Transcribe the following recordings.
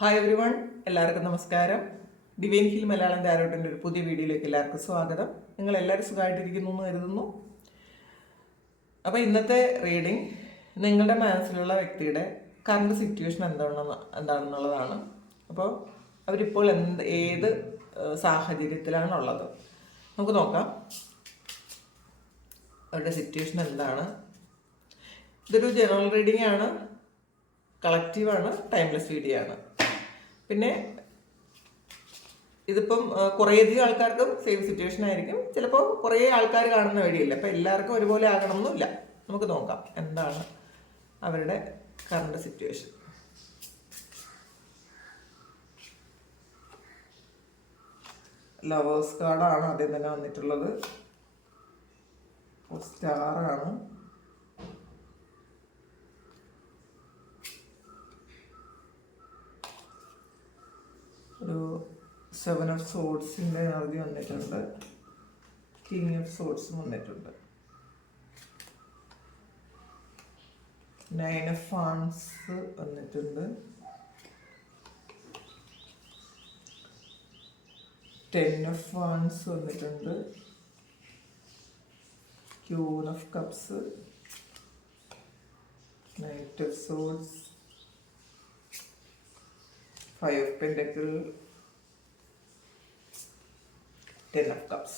Hi every one, എല്ലാവർക്കും നമസ്കാരം. Divine hill Malayalam ടാരോട്ടിൻ്റെ ഒരു പുതിയ വീഡിയോയിലേക്ക് എല്ലാവർക്കും സ്വാഗതം. നിങ്ങൾ എല്ലാവരും സുഖമായിട്ടിരിക്കുന്നു എന്ന് കരുതുന്നു. അപ്പോൾ ഇന്നത്തെ റീഡിംഗ് നിങ്ങളുടെ മനസ്സിലുള്ള വ്യക്തിയുടെ കറണ്ട് സിറ്റുവേഷൻ എന്താണെന്നുള്ളതാണ്. അപ്പോൾ അവരിപ്പോൾ ഏത് സാഹചര്യത്തിലാണുള്ളത് നമുക്ക് നോക്കാം. അവരുടെ സിറ്റുവേഷൻ എന്താണ്. ഇതൊരു ജനറൽ റീഡിംഗ് ആണ്, കളക്റ്റീവാണ്, ടൈംലെസ് വീഡിയോ ആണ്. പിന്നെ ഇതിപ്പം കുറേയധികം ആൾക്കാർക്കും സെയിം സിറ്റുവേഷൻ ആയിരിക്കും. ചിലപ്പോൾ കുറേ ആൾക്കാർ കാണുന്ന വഴിയില്ല, അപ്പം എല്ലാവർക്കും ഒരുപോലെ ആകണമെന്നില്ല. നമുക്ക് നോക്കാം എന്താണ് അവരുടെ കറണ്ട് സിറ്റുവേഷൻ. ലവേഴ്സ് കാർഡാണ് ആദ്യം തന്നെ വന്നിട്ടുള്ളത്. സ്റ്റാറാണ്, ഒരു 7 ഓഫ് സോഡ്സിൻ്റെ എനർജി വന്നിട്ടുണ്ട്. കിങ് ഓഫ് സോഡ്സ് വന്നിട്ടുണ്ട്. 9 ഓഫ് ഫാൻസ് വന്നിട്ടുണ്ട്. 10 ഓഫ് ഫാൻസ് വന്നിട്ടുണ്ട്. Queen of cups, knight of swords, 5 of Pentacles, 10 of Cups,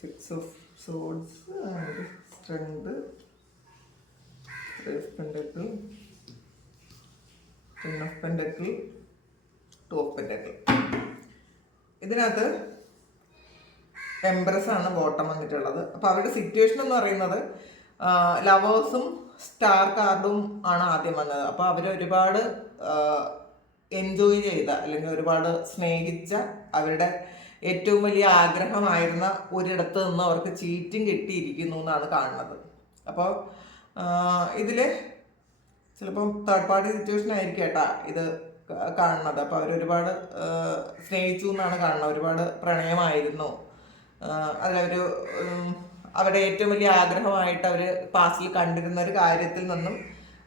6 of Swords and Strength, 3 of Pentacles, 10 of Pentacles, 2 of Pentacles. ഇതിനകത്ത് എംപ്രസ് ആണ് ബോട്ടം വന്നിട്ടുള്ളത്. അപ്പോൾ അവരുടെ situation എന്ന് പറയുന്നത് ലവേഴ്സും സ്റ്റാർ കാർഡും ആണ് ആദ്യം വന്നത്. അപ്പോൾ അവർ ഒരുപാട് എൻജോയ് ചെയ്ത അല്ലെങ്കിൽ ഒരുപാട് സ്നേഹിച്ച അവരുടെ ഏറ്റവും വലിയ ആഗ്രഹമായിരുന്ന ഒരിടത്ത് നിന്ന് അവർക്ക് ചീറ്റിംഗ് കിട്ടിയിരിക്കുന്നു എന്നാണ് കാണുന്നത്. അപ്പോൾ ഇതിൽ ചിലപ്പം തേർഡ് പാർട്ടി സിറ്റുവേഷൻ ആയിരിക്കും കേട്ടാ ഇത് കാണുന്നത്. അപ്പോൾ അവരൊരുപാട് സ്നേഹിച്ചു എന്നാണ് കാണുന്നത്. ഒരുപാട് പ്രണയമായിരുന്നു. അതിലൊരു അവരുടെ ഏറ്റവും വലിയ ആഗ്രഹമായിട്ട് അവർ പാസ്റ്റിൽ കണ്ടിരുന്ന ഒരു കാര്യത്തിൽ നിന്നും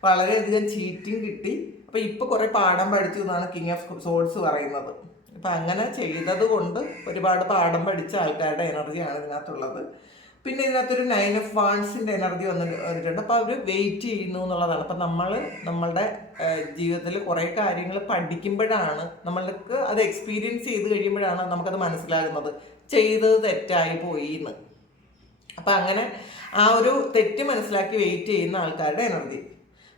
വളരെയധികം ചീറ്റിംഗ് കിട്ടി. അപ്പോൾ ഇപ്പോൾ കുറേ പാഠം പഠിച്ചു എന്നാണ് കിങ് ഓഫ് സോഡ്സ് പറയുന്നത്. അപ്പം അങ്ങനെ ചെയ്തത് കൊണ്ട് ഒരുപാട് പാഠം പഠിച്ച ആൾക്കാരുടെ എനർജിയാണ് ഇതിനകത്തുള്ളത്. പിന്നെ ഇതിനകത്തൊരു 9 ഓഫ് വാൺസിൻ്റെ എനർജി വന്നിട്ടുണ്ട്. അപ്പോൾ അവർ വെയിറ്റ് ചെയ്യുന്നു എന്നുള്ളതാണ്. അപ്പം നമ്മളുടെ ജീവിതത്തിൽ കുറേ കാര്യങ്ങൾ പഠിക്കുമ്പോഴാണ്, നമ്മൾക്ക് അത് എക്സ്പീരിയൻസ് ചെയ്ത് കഴിയുമ്പോഴാണ് നമുക്കത് മനസ്സിലാകുന്നത് ചെയ്തത് തെറ്റായി പോയി എന്ന്. അപ്പം അങ്ങനെ ആ ഒരു തെറ്റ് മനസ്സിലാക്കി വെയിറ്റ് ചെയ്യുന്ന ആൾക്കാരുടെ എനർജി.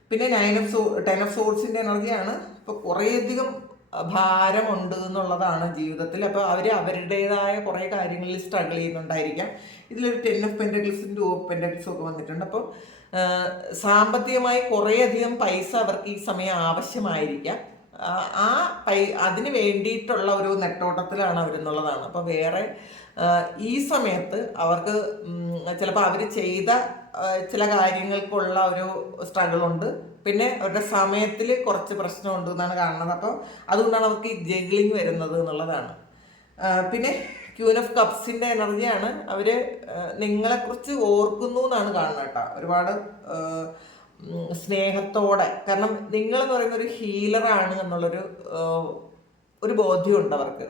പിന്നെ 10 ഓഫ് സോഡ്സിൻ്റെ എനർജിയാണ്. ഇപ്പോൾ കുറേയധികം ഭാരമുണ്ട് എന്നുള്ളതാണ് ജീവിതത്തിൽ. അപ്പോൾ അവർ അവരുടേതായ കുറേ കാര്യങ്ങളിൽ സ്ട്രഗിൾ ചെയ്യുന്നുണ്ടായിരിക്കാം. ഇതിലൊരു 10 ഓഫ് പെൻറ്റക്കിൾസും 2 ഓഫ് പെൻറ്റക്കിൾസും ഒക്കെ വന്നിട്ടുണ്ട്. അപ്പോൾ സാമ്പത്തികമായി കുറേയധികം പൈസ അവർക്ക് ഈ സമയം ആവശ്യമായിരിക്കാം. അതിന് വേണ്ടിയിട്ടുള്ള ഒരു നെട്ടോട്ടത്തിലാണ് അവരെന്നുള്ളതാണ്. അപ്പോൾ വേറെ ഈ സമയത്ത് അവർക്ക് ചിലപ്പോൾ അവർ ചെയ്ത ചില കാര്യങ്ങൾക്കുള്ള ഒരു സ്ട്രഗിളുണ്ട്. പിന്നെ അവരുടെ സമയത്തിൽ കുറച്ച് പ്രശ്നമുണ്ട് എന്നാണ് കാണുന്നത്. അപ്പോൾ അതുകൊണ്ടാണ് അവർക്ക് ഈ ജഗ്ലിങ് വരുന്നത് എന്നുള്ളതാണ്. പിന്നെ ക്യൂൻ ഓഫ് കപ്സിൻ്റെ എനർജിയാണ്. അവർ നിങ്ങളെക്കുറിച്ച് ഓർക്കുന്നു എന്നാണ് കാണുന്നത് കേട്ടോ. ഒരുപാട് സ്നേഹത്തോടെ, കാരണം നിങ്ങളെന്ന് പറയുന്ന ഒരു ഹീലറാണ് എന്നുള്ളൊരു ബോധ്യമുണ്ട് അവർക്ക്.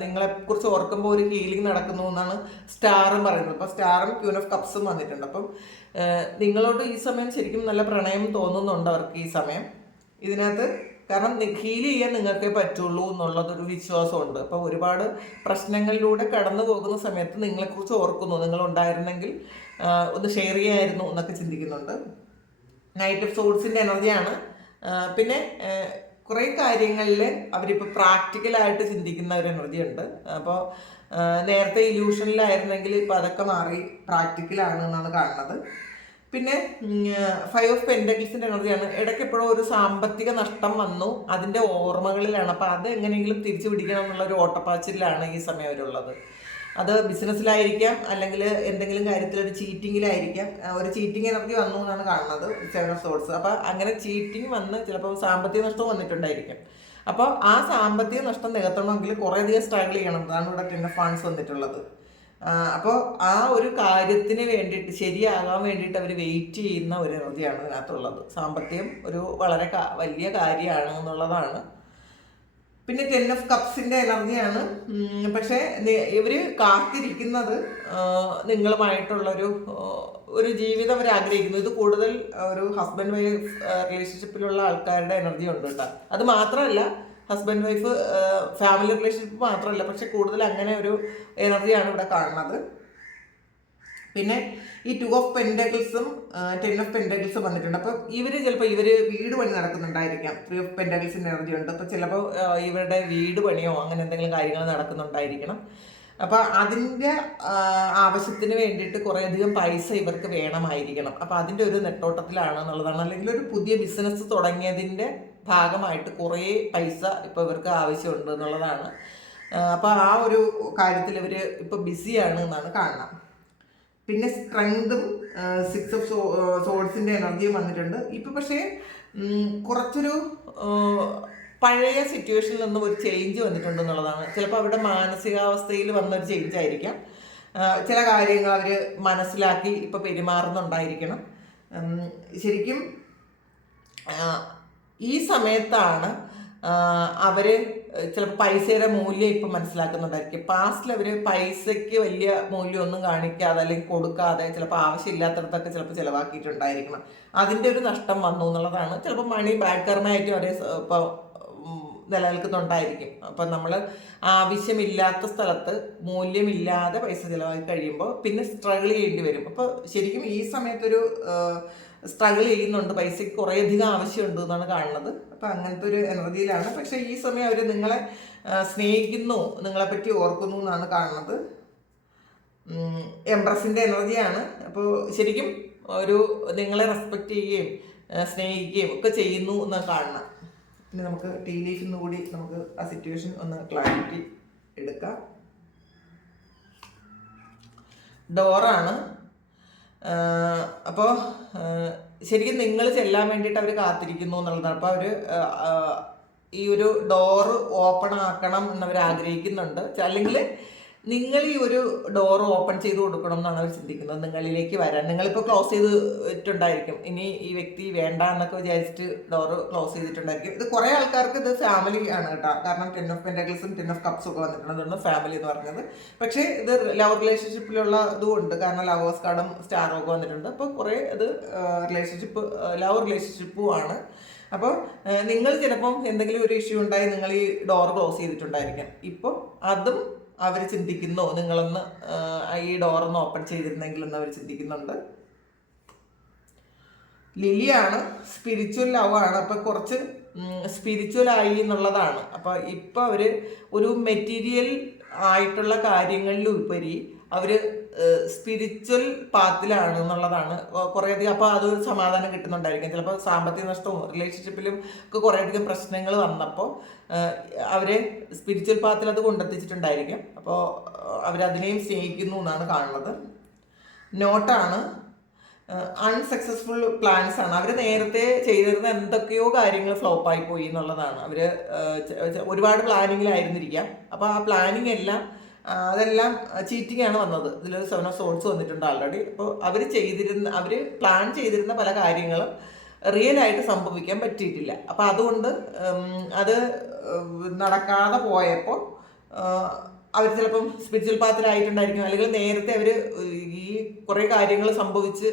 നിങ്ങളെക്കുറിച്ച് ഓർക്കുമ്പോൾ ഒരു ഹീലിംഗ് നടക്കുന്നു എന്നാണ് സ്റ്റാറും പറയുന്നത്. അപ്പോൾ സ്റ്റാറും ക്യൂൻ ഓഫ് കപ്സും വന്നിട്ടുണ്ട്. അപ്പം നിങ്ങളോട് ഈ സമയം ശരിക്കും നല്ല പ്രണയം തോന്നുന്നുണ്ട് അവർക്ക് ഈ സമയം ഇതിനകത്ത്. കാരണം ഹീൽ ചെയ്യാൻ നിങ്ങൾക്കേ പറ്റുള്ളൂ എന്നുള്ളതൊരു വിശ്വാസമുണ്ട്. അപ്പോൾ ഒരുപാട് പ്രശ്നങ്ങളിലൂടെ കടന്നു പോകുന്ന സമയത്ത് നിങ്ങളെക്കുറിച്ച് ഓർക്കുന്നു, നിങ്ങളുണ്ടായിരുന്നെങ്കിൽ ഒന്ന് ഷെയർ ചെയ്യായിരുന്നു എന്നൊക്കെ ചിന്തിക്കുന്നുണ്ട്. നൈറ്റ് ഓഫ് സോഡ്സിൻ്റെ എനർജിയാണ്. പിന്നെ കുറേ കാര്യങ്ങളിൽ അവരിപ്പോൾ പ്രാക്ടിക്കലായിട്ട് ചിന്തിക്കുന്ന ഒരു എനർജി ഉണ്ട്. അപ്പോൾ നേരത്തെ ഇല്യൂഷനിലായിരുന്നെങ്കിൽ ഇപ്പോൾ അതൊക്കെ മാറി പ്രാക്ടിക്കലാണ് എന്നാണ് കാണുന്നത്. പിന്നെ 5 ഓഫ് പെൻറ്റക്കിൾസിൻ്റെ എനർജിയാണ്. ഇടയ്ക്ക് എപ്പോഴും ഒരു സാമ്പത്തിക നഷ്ടം വന്നു, അതിൻ്റെ ഓർമ്മകളിലാണ്. അപ്പോൾ അത് എങ്ങനെയെങ്കിലും തിരിച്ചു പിടിക്കണം എന്നുള്ളൊരു ഓട്ടപ്പാച്ചിലാണ് ഈ സമയം അവരുള്ളത്. അത് ബിസിനസ്സിലായിരിക്കാം, അല്ലെങ്കിൽ എന്തെങ്കിലും കാര്യത്തിലൊരു ചീറ്റിങ്ങിലായിരിക്കാം. ഒരു ചീറ്റിംഗ് എനർജി വന്നു എന്നാണ് കാണുന്നത് 7 ഓഫ് സോഡ്സ്. അപ്പോൾ അങ്ങനെ ചീറ്റിംഗ് വന്ന് ചിലപ്പോൾ സാമ്പത്തിക നഷ്ടം വന്നിട്ടുണ്ടായിരിക്കാം. അപ്പോൾ ആ സാമ്പത്തിക നഷ്ടം നികത്തണമെങ്കിൽ കുറേയധികം സ്ട്രഗിൾ ചെയ്യണം. അതാണ് ഇവിടെ 10 ഓഫ് ഫണ്ട്സ് വന്നിട്ടുള്ളത്. അപ്പോൾ ആ ഒരു കാര്യത്തിന് വേണ്ടിയിട്ട് ശരിയാകാൻ വേണ്ടിയിട്ട് അവർ വെയിറ്റ് ചെയ്യുന്ന ഒരു എനർജിയാണ് ഇതിനകത്തുള്ളത്. സാമ്പത്തികം ഒരു വളരെ വലിയ കാര്യമാണ് എന്നുള്ളതാണ്. പിന്നെ 10 ഓഫ് കപ്സിൻ്റെ എനർജിയാണ്. പക്ഷേ ഇവർ കാത്തിരിക്കുന്നത് നിങ്ങളുമായിട്ടുള്ളൊരു ജീവിതം അവർ ആഗ്രഹിക്കുന്നു. ഇത് കൂടുതൽ ഒരു ഹസ്ബൻഡ് വൈഫ് റിലേഷൻഷിപ്പിലുള്ള ആൾക്കാരുടെ എനർജി ഉണ്ട് കേട്ടോ. അത് മാത്രമല്ല, ഹസ്ബൻഡ് വൈഫ് ഫാമിലി റിലേഷൻഷിപ്പ് മാത്രമല്ല, പക്ഷെ കൂടുതൽ അങ്ങനെ ഒരു എനർജിയാണ് ഇവിടെ കാണുന്നത്. പിന്നെ ഈ 2 ഓഫ് പെൻഡക്കിൾസും 10 ഓഫ് പെൻഡക്കിൾസും വന്നിട്ടുണ്ട്. അപ്പോൾ ചിലപ്പോൾ വീട് പണി നടക്കുന്നുണ്ടായിരിക്കാം. 3 ഓഫ് പെൻഡക്കിൾസിൻ്റെ എനർജി ഉണ്ട്. അപ്പോൾ ചിലപ്പോൾ ഇവരുടെ വീട് പണിയോ അങ്ങനെ എന്തെങ്കിലും കാര്യങ്ങൾ നടക്കുന്നുണ്ടായിരിക്കണം. അപ്പോൾ അതിൻ്റെ ആവശ്യത്തിന് വേണ്ടിയിട്ട് കുറേയധികം പൈസ ഇവർക്ക് വേണമായിരിക്കണം. അപ്പോൾ അതിൻ്റെ ഒരു നെട്ടോട്ടത്തിലാണ് എന്നുള്ളതാണ്. അല്ലെങ്കിൽ ഒരു പുതിയ ബിസിനസ് തുടങ്ങിയതിൻ്റെ ഭാഗമായിട്ട് കുറേ പൈസ ഇപ്പോൾ ഇവർക്ക് ആവശ്യമുണ്ട് എന്നുള്ളതാണ്. അപ്പോൾ ആ ഒരു കാര്യത്തിൽ ഇവർ ഇപ്പോൾ ബിസിയാണ് എന്നാണ് കാണുന്നത്. പിന്നെ സ്ട്രെങ്തും 6 ഓഫ് സോഡ്സിൻ്റെ എനർജിയും വന്നിട്ടുണ്ട്. ഇപ്പോൾ പക്ഷേ കുറച്ചൊരു പഴയ സിറ്റുവേഷനിൽ നിന്നും ഒരു ചേഞ്ച് വന്നിട്ടുണ്ട് എന്നുള്ളതാണ്. ചിലപ്പോൾ അവരുടെ മാനസികാവസ്ഥയിൽ വന്നൊരു ചേഞ്ച് ആയിരിക്കാം. ചില കാര്യങ്ങൾ അവർ മനസ്സിലാക്കി ഇപ്പോൾ പെരുമാറുന്നുണ്ടായിരിക്കണം. ശരിക്കും ഈ സമയത്താണ് അവർ ചിലപ്പോൾ പൈസയുടെ മൂല്യം ഇപ്പം മനസ്സിലാക്കുന്നുണ്ടായിരിക്കും. പാസ്റ്റിൽ അവർ പൈസയ്ക്ക് വലിയ മൂല്യമൊന്നും കാണിക്കാതെ അല്ലെങ്കിൽ കൊടുക്കാതെ ചിലപ്പോൾ ആവശ്യമില്ലാത്തടത്തൊക്കെ ചിലപ്പോൾ ചിലവാക്കിയിട്ടുണ്ടായിരിക്കണം. അതിൻ്റെ ഒരു നഷ്ടം വന്നു എന്നുള്ളതാണ്. ചിലപ്പോൾ മണി ബാഡ് കർമ്മയായിട്ടും അവരെ ഇപ്പോൾ നിലനിൽക്കുന്നുണ്ടായിരിക്കും. അപ്പം നമ്മൾ ആവശ്യമില്ലാത്ത സ്ഥലത്ത് മൂല്യമില്ലാതെ പൈസ ചിലവാക്കി കഴിയുമ്പോൾ പിന്നെ സ്ട്രഗിൾ ചെയ്യേണ്ടി വരും. അപ്പോൾ ശരിക്കും ഈ സമയത്തൊരു സ്ട്രഗിൾ ചെയ്യുന്നുണ്ട്, പൈസയ്ക്ക് കുറേയധികം ആവശ്യമുണ്ട് എന്നാണ് കാണുന്നത്. അപ്പം അങ്ങനത്തെ ഒരു എനർജിയിലാണ്. പക്ഷേ ഈ സമയം അവർ നിങ്ങളെ സ്നേഹിക്കുന്നു, നിങ്ങളെപ്പറ്റി ഓർക്കുന്നു എന്നാണ് കാണുന്നത്. എംപ്രസിൻ്റെ എനർജിയാണ്. അപ്പോൾ ശരിക്കും നിങ്ങളെ റെസ്പെക്റ്റ് ചെയ്യുകയും സ്നേഹിക്കുകയും ഒക്കെ ചെയ്യുന്നു എന്ന് കാണണം. ഇനി നമുക്ക് ടീ ലീഫിൽ കൂടി നമുക്ക് ആ സിറ്റുവേഷൻ ഒന്ന് ക്ലാരിറ്റി എടുക്കാം. ഡോറാണ്. അപ്പോൾ ശരിക്കും നിങ്ങൾ ചെല്ലാൻ വേണ്ടിയിട്ട് അവർ കാത്തിരിക്കുന്നു എന്നുള്ളതാണ്. അപ്പോൾ അവർ ഈ ഒരു ഡോറ് ഓപ്പൺ ആക്കണം എന്നവർ ആഗ്രഹിക്കുന്നുണ്ട്. അല്ലെങ്കിൽ നിങ്ങൾ ഈ ഒരു ഡോർ ഓപ്പൺ ചെയ്ത് കൊടുക്കണം എന്നാണ് അവർ ചിന്തിക്കുന്നത്, നിങ്ങളിലേക്ക് വരാൻ. നിങ്ങളിപ്പോൾ ക്ലോസ് ചെയ്തിട്ടുണ്ടായിരിക്കും, ഇനി ഈ വ്യക്തി വേണ്ട എന്നൊക്കെ വിചാരിച്ചിട്ട് ഡോറ് ക്ലോസ് ചെയ്തിട്ടുണ്ടായിരിക്കും. ഇത് കുറേ ആൾക്കാർക്ക് ഇത് ഫാമിലി ആണ് കേട്ടോ. കാരണം 10 ഓഫ് പെൻഡക്കിൾസും 10 ഓഫ് കപ്സും ഒക്കെ വന്നിട്ടുണ്ട്. അതുകൊണ്ട് ഫാമിലി എന്ന് പറഞ്ഞത്. പക്ഷേ ഇത് ലവ് റിലേഷൻഷിപ്പിലുള്ള ഇതും ഉണ്ട്. കാരണം ലവേഴ്സ് കാർഡും സ്റ്റാറും ഒക്കെ വന്നിട്ടുണ്ട്. അപ്പോൾ കുറേ ഇത് ലവ് റിലേഷൻഷിപ്പും ആണ്. അപ്പോൾ നിങ്ങൾ ചിലപ്പം എന്തെങ്കിലും ഒരു ഇഷ്യൂ ഉണ്ടായി നിങ്ങൾ ഈ ഡോർ ക്ലോസ് ചെയ്തിട്ടുണ്ടായിരിക്കാം. ഇപ്പോൾ അതും അവർ ചിന്തിക്കുന്നു, നിങ്ങളൊന്ന് ഈ ഡോറൊന്ന് ഓപ്പൺ ചെയ്തിരുന്നെങ്കിൽ എന്ന് അവർ ചിന്തിക്കുന്നുണ്ട്. ലിലിയാണ്. സ്പിരിച്വൽ ലവ് ആണ്. അപ്പോൾ കുറച്ച് സ്പിരിച്വലായി എന്നുള്ളതാണ്. അപ്പോൾ ഇപ്പോൾ അവർ ഒരു മെറ്റീരിയൽ ആയിട്ടുള്ള കാര്യങ്ങളിലുപരി അവർ സ്പിരിച്വൽ പാത്തിലാണ് എന്നുള്ളതാണ് കുറേയധികം. അപ്പോൾ അത് സമാധാനം കിട്ടുന്നുണ്ടായിരിക്കും. ചിലപ്പോൾ സാമ്പത്തിക നഷ്ടവും റിലേഷൻഷിപ്പിലും ഒക്കെ കുറേയധികം പ്രശ്നങ്ങൾ വന്നപ്പോൾ അവരെ സ്പിരിച്വൽ പാത്തിൽ അത് കൊണ്ടെത്തിച്ചിട്ടുണ്ടായിരിക്കും. അപ്പോൾ അവരതിനെയും സ്നേഹിക്കുന്നു എന്നാണ് കാണുന്നത്. നോട്ടാണ്. അൺസക്സസ്ഫുൾ പ്ലാൻസ് ആണ്. അവർ നേരത്തെ ചെയ്തിരുന്ന എന്തൊക്കെയോ കാര്യങ്ങൾ ഫ്ലോപ്പായി പോയി എന്നുള്ളതാണ്. അവർ ഒരുപാട് പ്ലാനിങ്ങിലായിരുന്നിരിക്കാം. അപ്പോൾ ആ പ്ലാനിങ് എല്ലാം അതെല്ലാം ചീറ്റിംഗ് ആണ് വന്നത്. ഇതിലൊരു 7 ഓഫ് സോഡ്സ് വന്നിട്ടുണ്ട് ആൾറെഡി. അപ്പോൾ അവർ പ്ലാൻ ചെയ്തിരുന്ന പല കാര്യങ്ങളും റിയലായിട്ട് സംഭവിക്കാൻ പറ്റിയിട്ടില്ല. അപ്പോൾ അതുകൊണ്ട് അത് നടക്കാതെ പോയപ്പോൾ അവർ ചിലപ്പം സ്പിരിച്വൽ പാത്തിലായിട്ടുണ്ടായിരിക്കും. അല്ലെങ്കിൽ നേരത്തെ അവർ ഈ കുറേ കാര്യങ്ങൾ സംഭവിച്ച്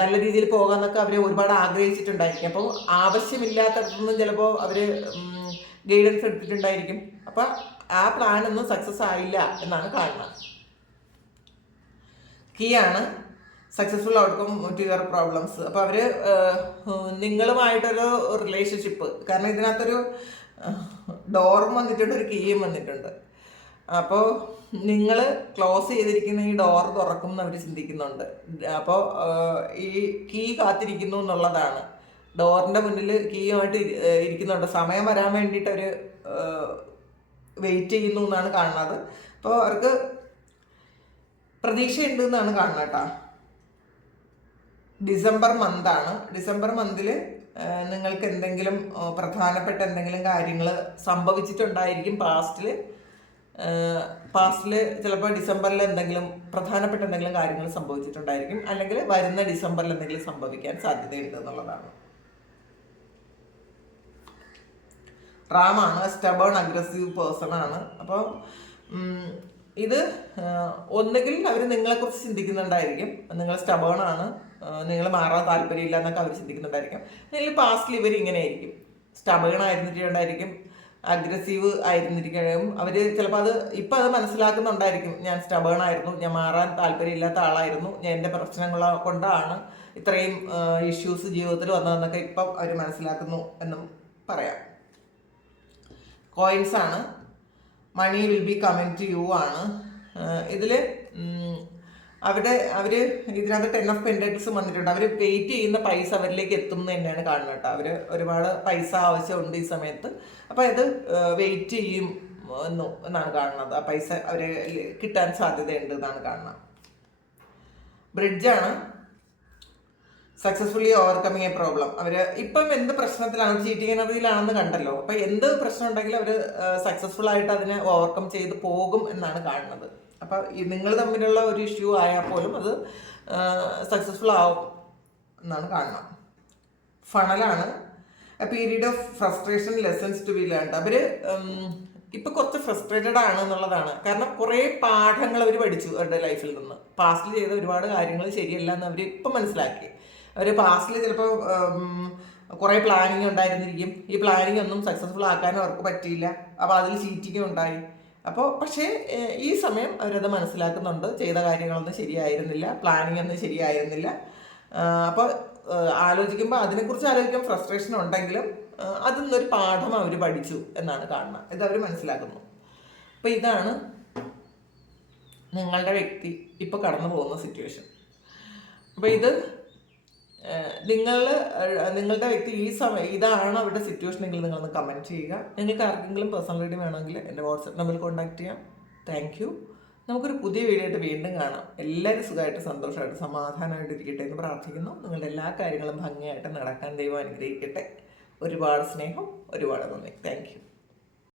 നല്ല രീതിയിൽ പോകാമെന്നൊക്കെ അവർ ഒരുപാട് ആഗ്രഹിച്ചിട്ടുണ്ടായിരിക്കും. അപ്പോൾ ആവശ്യമില്ലാത്തടത്തുനിന്നും ചിലപ്പോൾ അവർ ഗൈഡൻസ് എടുത്തിട്ടുണ്ടായിരിക്കും. അപ്പം ആ പ്ലാനൊന്നും സക്സസ് ആയില്ല എന്നാണ് കാണുന്നത്. കീയാണ്. Successful outcome to your problems. അപ്പോൾ അവർ നിങ്ങളുമായിട്ടൊരു റിലേഷൻഷിപ്പ്, കാരണം ഇതിനകത്തൊരു ഡോറും വന്നിട്ടുണ്ട്, ഒരു കീയും വന്നിട്ടുണ്ട്. അപ്പോൾ നിങ്ങൾ ക്ലോസ് ചെയ്തിരിക്കുന്ന ഈ ഡോർ തുറക്കും എന്ന് അവർ ചിന്തിക്കുന്നുണ്ട്. അപ്പോൾ ഈ കീ കാത്തിരിക്കുന്നു എന്നുള്ളതാണ്. ഡോറിൻ്റെ മുന്നിൽ കീയുമായിട്ട് ഇരിക്കുന്നുണ്ട്. സമയം വരാൻ വേണ്ടിയിട്ട് അവർ വെയിറ്റ് ചെയ്യുന്നു എന്നാണ് കാണുന്നത്. അപ്പോൾ അവർക്ക് പ്രതീക്ഷയുണ്ട് എന്നാണ് കാണുന്നത് കേട്ടോ. ഡിസംബർ മന്താണ്. ഡിസംബർ മന്തിൽ നിങ്ങൾക്ക് എന്തെങ്കിലും പ്രധാനപ്പെട്ട എന്തെങ്കിലും കാര്യങ്ങൾ സംഭവിച്ചിട്ടുണ്ടായിരിക്കും പാസ്റ്റിൽ. പാസ്റ്റിൽ ചിലപ്പോൾ ഡിസംബറിൽ എന്തെങ്കിലും പ്രധാനപ്പെട്ട എന്തെങ്കിലും കാര്യങ്ങൾ സംഭവിച്ചിട്ടുണ്ടായിരിക്കും, അല്ലെങ്കിൽ വരുന്ന ഡിസംബറിൽ എന്തെങ്കിലും സംഭവിക്കാൻ സാധ്യതയുണ്ട് എന്നുള്ളതാണ്. റാമാണ് സ്റ്റബേൺ അഗ്രസീവ് പേഴ്സൺ ആണ്. അപ്പോൾ ഇത് ഒന്നുകിൽ അവർ നിങ്ങളെക്കുറിച്ച് ചിന്തിക്കുന്നുണ്ടായിരിക്കും, നിങ്ങൾ സ്റ്റബേൺ ആണ്, നിങ്ങൾ മാറാൻ താല്പര്യമില്ല എന്നൊക്കെ അവർ ചിന്തിക്കുന്നുണ്ടായിരിക്കും. അല്ലെങ്കിൽ പാസ്റ്റിൽ ഇവർ ഇങ്ങനെ ആയിരിക്കും, സ്റ്റബേൺ ആയിരുന്നിട്ടുണ്ടായിരിക്കും, അഗ്രസീവ് ആയിരുന്നിരിക്കും. അവർ ചിലപ്പോൾ ഇപ്പം അത് മനസ്സിലാക്കുന്നുണ്ടായിരിക്കും, ഞാൻ സ്റ്റബേൺ ആയിരുന്നു, ഞാൻ മാറാൻ താല്പര്യമില്ലാത്ത ആളായിരുന്നു, ഞാൻ എൻ്റെ പ്രശ്നങ്ങൾ കൊണ്ടാണ് ഇത്രയും ഇഷ്യൂസ് ജീവിതത്തിൽ വന്നതെന്നൊക്കെ ഇപ്പം അവർ മനസ്സിലാക്കുന്നു എന്നും പറയാം. കോയിൻസ് ആണ്. Money will be coming to you ആണ്. ഇതിൽ അവർ ഇതിനകത്ത് 10 ഓഫ് പെൻഡക്കിൾസ് വന്നിട്ടുണ്ട്. അവർ വെയിറ്റ് ചെയ്യുന്ന പൈസ അവരിലേക്ക് എത്തും എന്ന് തന്നെയാണ് കാണുന്നത് കേട്ടോ. അവർ ഒരുപാട് പൈസ ആവശ്യമുണ്ട് ഈ സമയത്ത്. അപ്പോൾ ഇത് വെയിറ്റ് ചെയ്യും എന്നാണ് കാണുന്നത്. ആ പൈസ അവർ കിട്ടാൻ സാധ്യതയുണ്ട് എന്നാണ് കാണുന്നത്. ബ്രിഡ്ജാണ്. Successfully overcoming a problem. അവർ ഇപ്പം എന്ത് പ്രശ്നത്തിലാണ്, ചീറ്റിംഗ് എനർജിയിലാണെന്ന് കണ്ടല്ലോ. അപ്പം എന്ത് പ്രശ്നം ഉണ്ടെങ്കിലും അവർ സക്സസ്ഫുൾ ആയിട്ട് അതിനെ ഓവർകം ചെയ്ത് പോകും എന്നാണ് കാണുന്നത്. അപ്പം നിങ്ങൾ തമ്മിലുള്ള ഒരു ഇഷ്യൂ ആയാൽ പോലും അത് സക്സസ്ഫുൾ ആവും എന്നാണ് കാണുന്നത്. ഫണലാണ്. A period of frustration, lessons to be learned. അവർ ഇപ്പം കുറച്ച് ഫ്രസ്ട്രേറ്റഡ് ആണ് എന്നുള്ളതാണ്. കാരണം കുറേ പാഠങ്ങൾ അവർ പഠിച്ചു അവരുടെ ലൈഫിൽ നിന്ന്. പാസ്റ്റിൽ ചെയ്ത ഒരുപാട് കാര്യങ്ങൾ ശരിയല്ല എന്ന് അവർ ഇപ്പം മനസ്സിലാക്കി. അവർ പാസ്റ്റിൽ ചിലപ്പോൾ കുറേ പ്ലാനിങ് ഉണ്ടായിരുന്നിരിക്കും, ഈ പ്ലാനിങ് ഒന്നും സക്സസ്ഫുൾ ആക്കാനും അവർക്ക് പറ്റിയില്ല, അപ്പോൾ അതിൽ ചീറ്റിങ്ങും ഉണ്ടായി. അപ്പോൾ പക്ഷേ ഈ സമയം അവരത് മനസ്സിലാക്കുന്നുണ്ട്, ചെയ്ത കാര്യങ്ങളൊന്നും ശരിയായിരുന്നില്ല, പ്ലാനിങ് ഒന്നും ശരിയായിരുന്നില്ല. അപ്പോൾ ആലോചിക്കുമ്പോൾ അതിനെക്കുറിച്ച് ആലോചിക്കാൻ ഫ്രസ്ട്രേഷൻ ഉണ്ടെങ്കിലും അതിൽ നിന്നൊരു പാഠം അവർ പഠിച്ചു എന്നാണ് കാണുന്നത്. ഇതവർ മനസ്സിലാക്കുന്നു. അപ്പോൾ ഇതാണ് നിങ്ങളുടെ വ്യക്തി ഇപ്പോൾ കടന്നു പോകുന്ന സിറ്റുവേഷൻ. അപ്പോൾ ഇത് നിങ്ങളുടെ വ്യക്തി ഈ സമയം ഇതാണ് അവരുടെ സിറ്റുവേഷൻ എങ്കിൽ നിങ്ങളൊന്ന് കമൻറ്റ് ചെയ്യുക. നിങ്ങൾക്ക് ആർക്കെങ്കിലും പേഴ്സണൽ റീഡിംഗ് വേണമെങ്കിൽ എൻ്റെ വാട്സപ്പ് നമ്പറിൽ കോൺടാക്ട് ചെയ്യാം. Thank you. നമുക്കൊരു പുതിയ വീഡിയോ ആയിട്ട് വീണ്ടും കാണാം. എല്ലാവരും സുഖമായിട്ട് സന്തോഷമായിട്ട് സമാധാനമായിട്ട് ഇരിക്കട്ടെ എന്ന് പ്രാർത്ഥിക്കുന്നു. നിങ്ങളുടെ എല്ലാ കാര്യങ്ങളും ഭംഗിയായിട്ട് നടക്കാൻ ദൈവം അനുഗ്രഹിക്കട്ടെ. ഒരുപാട് സ്നേഹം, ഒരുപാട് നന്ദി. Thank you.